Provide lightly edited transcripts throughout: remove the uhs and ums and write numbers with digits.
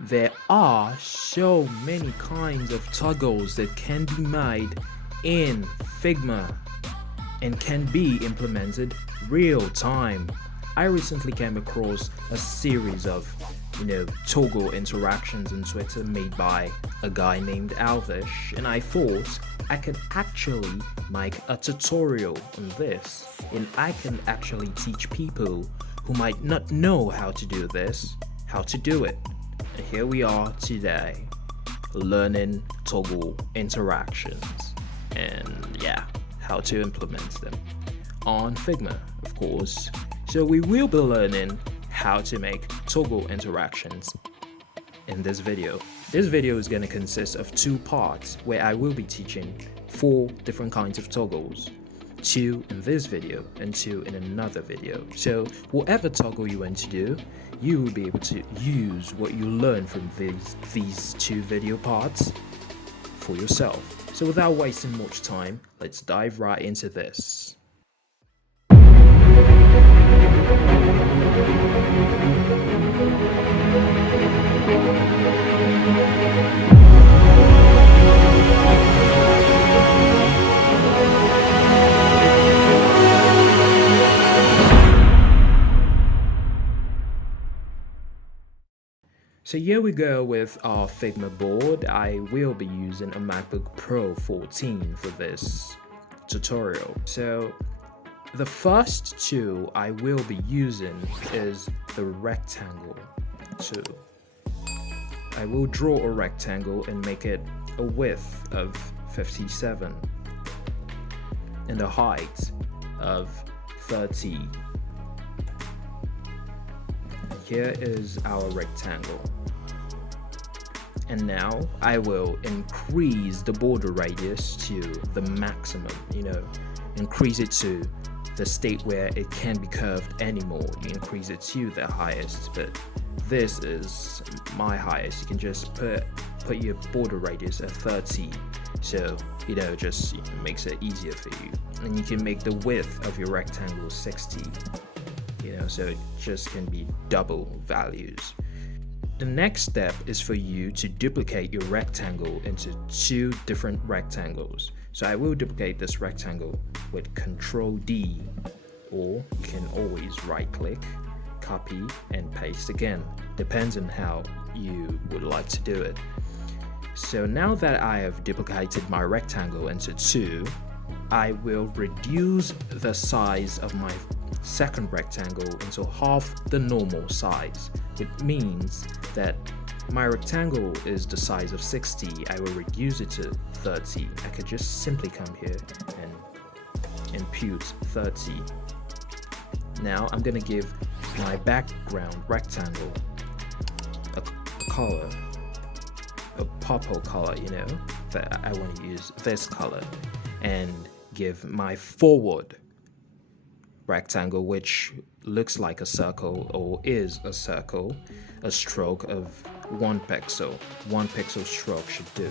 There are so many kinds of toggles that can be made in Figma and can be implemented real time. I recently came across a series of, toggle interactions on Twitter made by a guy named Alvish, and I thought I could actually make a tutorial on this, and I can actually teach people who might not know how to do this, how to do it. And here we are today, learning toggle interactions, and how to implement them on Figma, of course. So we will be learning how to make toggle interactions in this video. This video is going to consist of two parts where I will be teaching 4 different kinds of toggles. 2 in this video and 2 in another video. So whatever toggle you want to do, you will be able to use what you learn from these 2 video parts for yourself. So without wasting much time, let's dive right into this. So here we go with our Figma board. I will be using a MacBook Pro 14 for this tutorial. So the first tool I will be using is the rectangle tool. I will draw a rectangle and make it a width of 57 and a height of 30. Here is our rectangle. And now I will increase the border radius to the maximum, increase it to the state where it can't be curved anymore. You increase it to the highest, but this is my highest. You can just put your border radius at 30. So, just makes it easier for you. And you can make the width of your rectangle 60. So it just can be double values. The next step is for you to duplicate your rectangle into 2 different rectangles. So I will duplicate this rectangle with Ctrl D, or you can always right click, copy and paste again. Depends on how you would like to do it. So now that I have duplicated my rectangle into 2, I will reduce the size of my second rectangle into half the normal size, which means that my rectangle is the size of 60. I will reduce it to 30. I could just simply come here and input 30. Now I'm gonna give my background rectangle a color, a purple color, that I want to use this color, and give my forward rectangle, which looks like a circle or is a circle, a stroke of 1 pixel. 1 pixel stroke should do.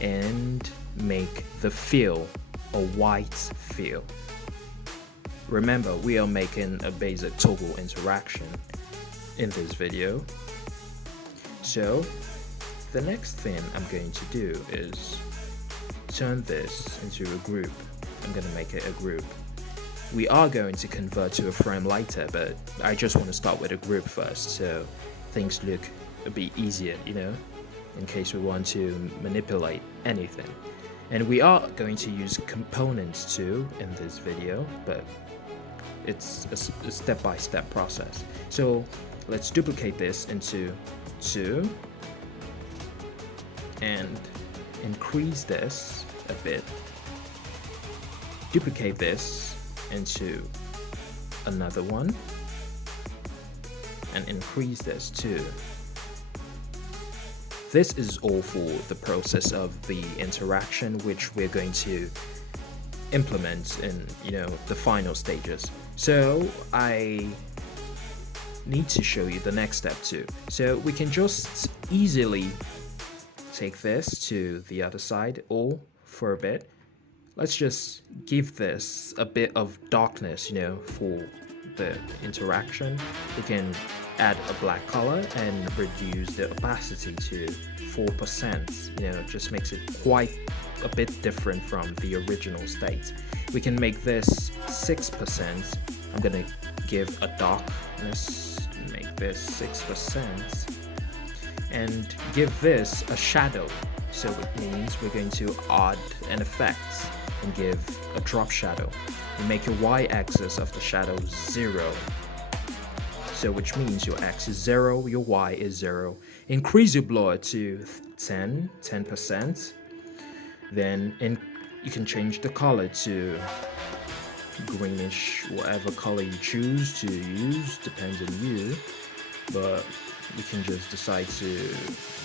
And make the fill a white fill. Remember, we are making a basic toggle interaction in this video. So the next thing I'm going to do is turn this into a group. I'm going to make it a group. We are going to convert to a frame later, but I just want to start with a group first, so things look a bit easier, in case we want to manipulate anything. And we are going to use components too in this video, but it's a step-by-step process. So let's duplicate this into 2 and increase this a bit. Duplicate this into another one and increase this too. This is all for the process of the interaction, which we're going to implement in the final stages. So I need to show you the next step too. So we can just easily take this to the other side, or for a bit let's just give this a bit of darkness, for the interaction. We can add a black color and reduce the opacity to 4%. You know, it just makes it quite a bit different from the original state. We can make this 6%. I'm gonna give a darkness, make this 6%, and give this a shadow. So it means we're going to add an effect and give a drop shadow. We make your y-axis of the shadow 0. So which means your x is 0, your y is 0. Increase your blur to 10%. Then you can change the color to greenish, whatever color you choose to use, depends on you. But you can just decide to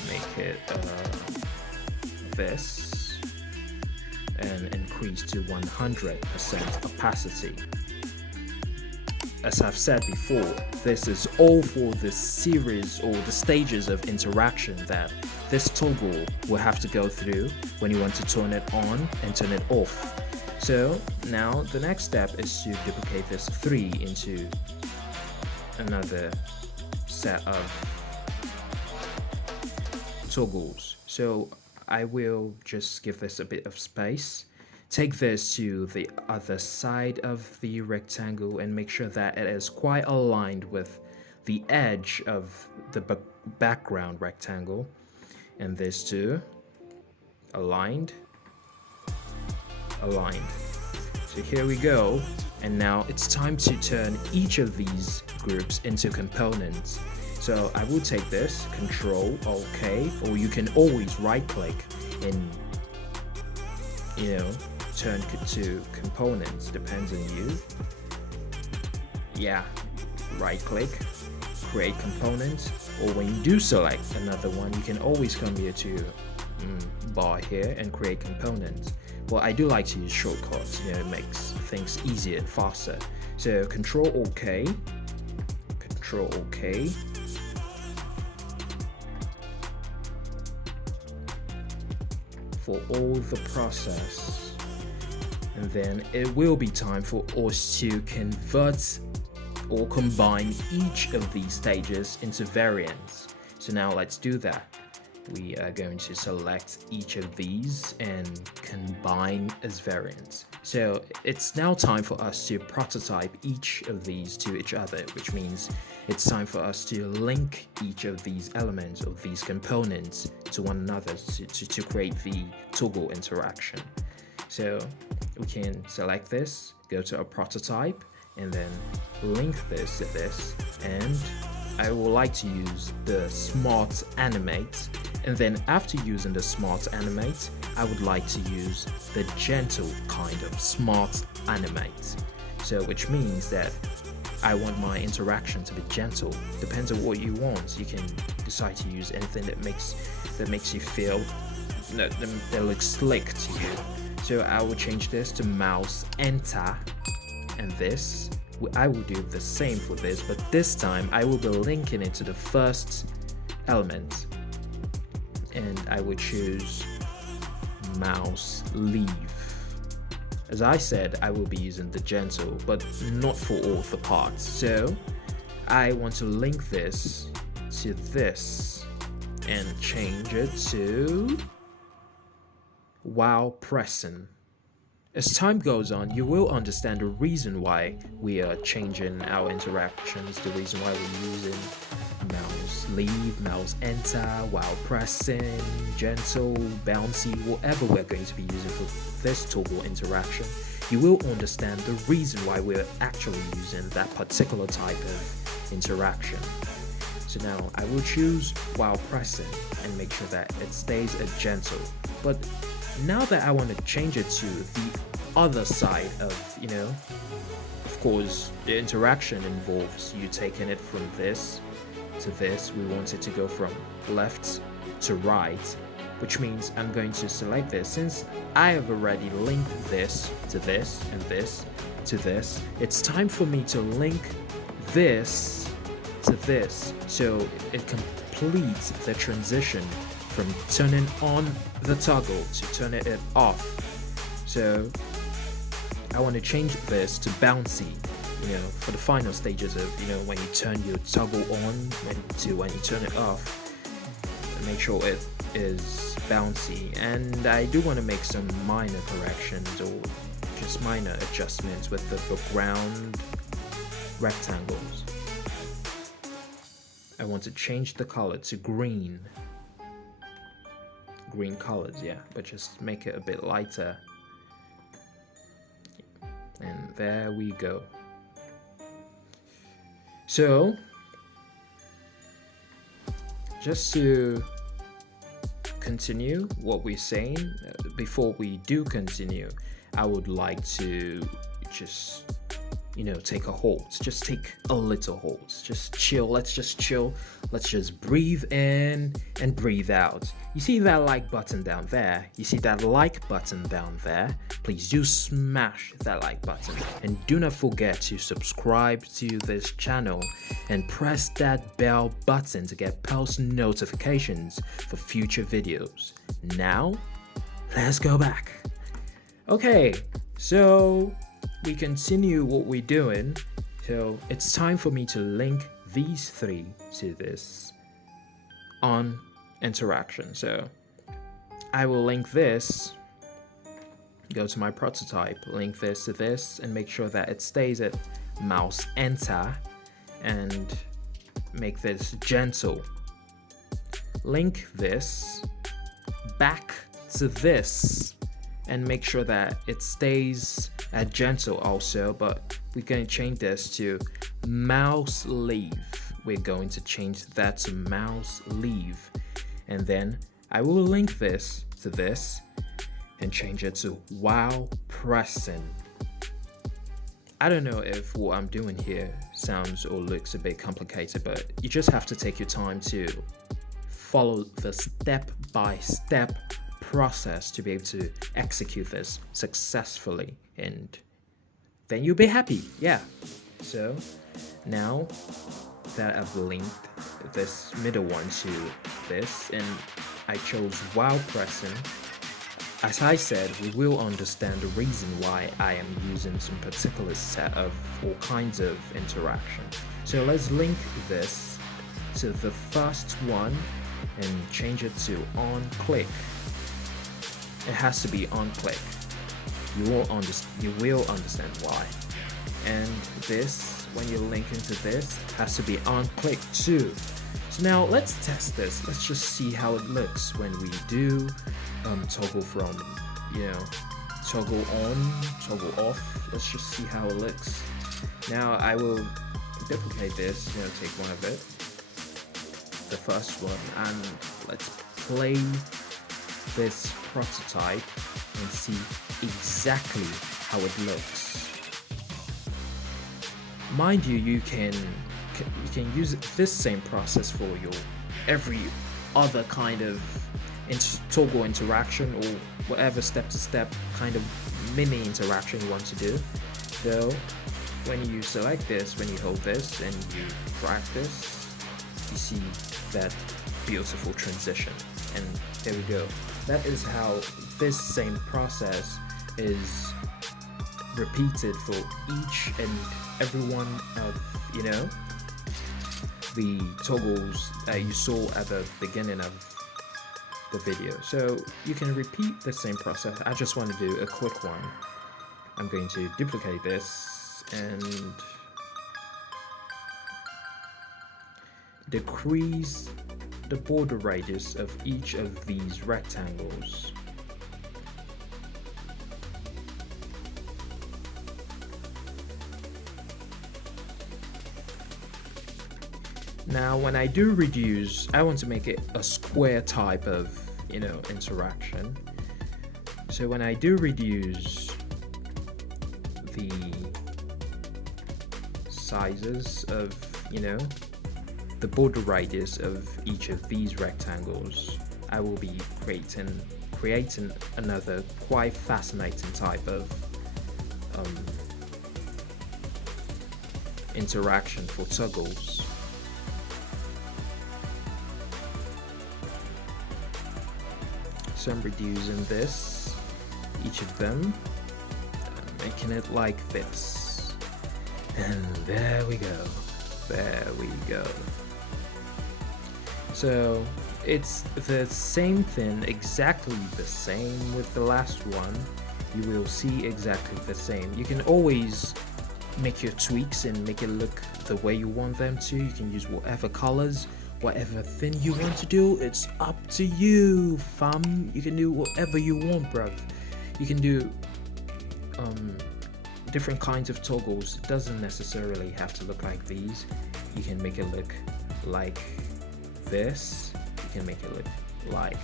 make it this and increase to 100% opacity. As I've said before, this is all for the series or the stages of interaction that this toggle will have to go through when you want to turn it on and turn it off. So now the next step is to duplicate this 3 into another set of toggles. So I will just give this a bit of space. Take this to the other side of the rectangle and make sure that it is quite aligned with the edge of the background rectangle. And this too, aligned. So here we go. And now it's time to turn each of these groups into components. So I will take this, Control, OK, or you can always right click and, turn to components, depends on you. Yeah, right click, create component, or when you do select another one, you can always come here to bar here and create components. Well, I do like to use shortcuts, it makes things easier and faster. So Control OK, for all the process. And then it will be time for us to convert or combine each of these stages into variants. So now let's do that. We are going to select each of these and combine as variants. So it's now time for us to prototype each of these to each other, which means it's time for us to link each of these elements or these components to one another to create the toggle interaction. So we can select this, go to a prototype, and then link this to this. And I would like to use the Smart Animate. And then after using the Smart Animate, I would like to use the gentle kind of Smart Animate. So which means that I want my interaction to be gentle. Depends on what you want. You can decide to use anything that makes you feel that looks slick to you. So I will change this to mouse enter, and this I will do the same for this, but this time I will be linking it to the first element, and I will choose mouse leave. As I said, I will be using the gentle, but not for all the parts. So I want to link this to this and change it to while pressing. As time goes on, you will understand the reason why we are changing our interactions, the reason why we're using mouse leave, mouse enter, while pressing, gentle, bouncy, whatever we're going to be using for this toggle interaction. You will understand the reason why we're actually using that particular type of interaction. So now I will choose while pressing and make sure that it stays a gentle. But now that I want to change it to the other side of course, the interaction involves you taking it from this to this. We want it to go from left to right, which means I'm going to select this. Since I have already linked this to this and this to this, it's time for me to link this to this, so it completes the transition from turning on the toggle to turning it off. So I want to change this to bouncy. for the final stages of, when you turn your toggle on when you turn it off, make sure it is bouncy. And I do want to make some minor corrections or just minor adjustments with the background rectangles. I want to change the color to green colors, yeah, but just make it a bit lighter. And there we go. So just to continue what we're saying, before we do continue, I would like to just take a halt. Just take a little halt. Just chill. Let's just chill. Let's just breathe in and breathe out. You see that like button down there? Please do smash that like button. And do not forget to subscribe to this channel and press that bell button to get post notifications for future videos. Now, let's go back. Okay, so we continue what we're doing. So it's time for me to link these three to this on interaction. So I will link this, go to my prototype, link this to this, and make sure that it stays at mouse enter, and make this gentle. Link this back to this and make sure that it stays at gentle also, but we're going to change this to mouse leave. We're going to change that to mouse leave, and then I will link this to this and change it to while pressing. I don't know if what I'm doing here sounds or looks a bit complicated, but you just have to take your time to follow the step-by-step process to be able to execute this successfully, and then you'll be happy. Yeah. So now that I've linked this middle one to this and I chose while pressing, as I said, we will understand the reason why I am using some particular set of all kinds of interaction. So let's link this to the first one and change it to on click. It has to be on click. You will understand why. And this, when you link into this, has to be on click too. So now let's test this. Let's just see how it looks when we do toggle from, toggle on, toggle off. Let's just see how it looks. Now I will duplicate this, take one of it, the first one, and let's play this prototype and see exactly how it looks. Mind you, you can use this same process for your every other kind of toggle interaction or whatever step-to-step kind of mini interaction you want to do. So when you select this, when you hold this and you drag this, you see that beautiful transition, and there we go. That is how this same process is repeated for each and every one of the toggles you saw at the beginning of the video. So you can repeat the same process. I just want to do a quick one. I'm going to duplicate this and decrease the border radius of each of these rectangles. Now when I do reduce, I want to make it a square type of interaction. So when I do reduce the sizes of the border radius of each of these rectangles, I will be creating another quite fascinating type of interaction for toggles. So I'm reducing this, each of them, making it like this. And there we go. There we go. So it's the same thing, exactly the same with the last one. You will see exactly the same. You can always make your tweaks and make it look the way you want them to. You can use whatever colors, whatever thing you want to do. It's up to you, fam. You can do whatever you want, bruv. You can do different kinds of toggles. It doesn't necessarily have to look like these. You can make it look like this. You can make it look like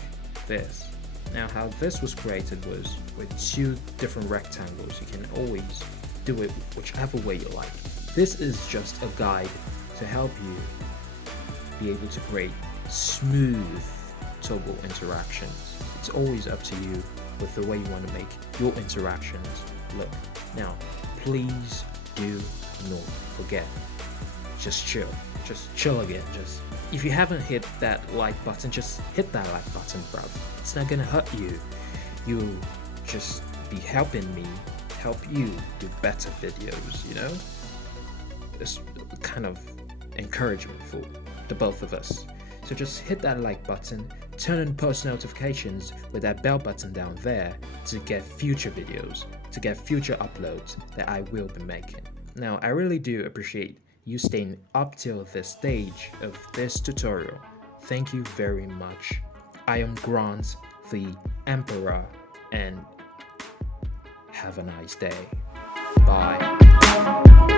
this. Now, how this was created was with two different rectangles. You can always do it whichever way you like. This is just a guide to help you be able to create smooth toggle interactions. It's always up to you with the way you want to make your interactions look. Now, please do not forget, just chill again. Just if you haven't hit that like button, just hit that like button, bro. It's not gonna hurt you. You'll just be helping me help you do better videos, you know? It's kind of encouragement for the both of us. So just hit that like button, turn on post notifications with that bell button down there to get future videos, to get future uploads that I will be making. Now, I really do appreciate you staying up till this stage of this tutorial. Thank you very much. I am Grant, the Emperor, and have a nice day. Bye.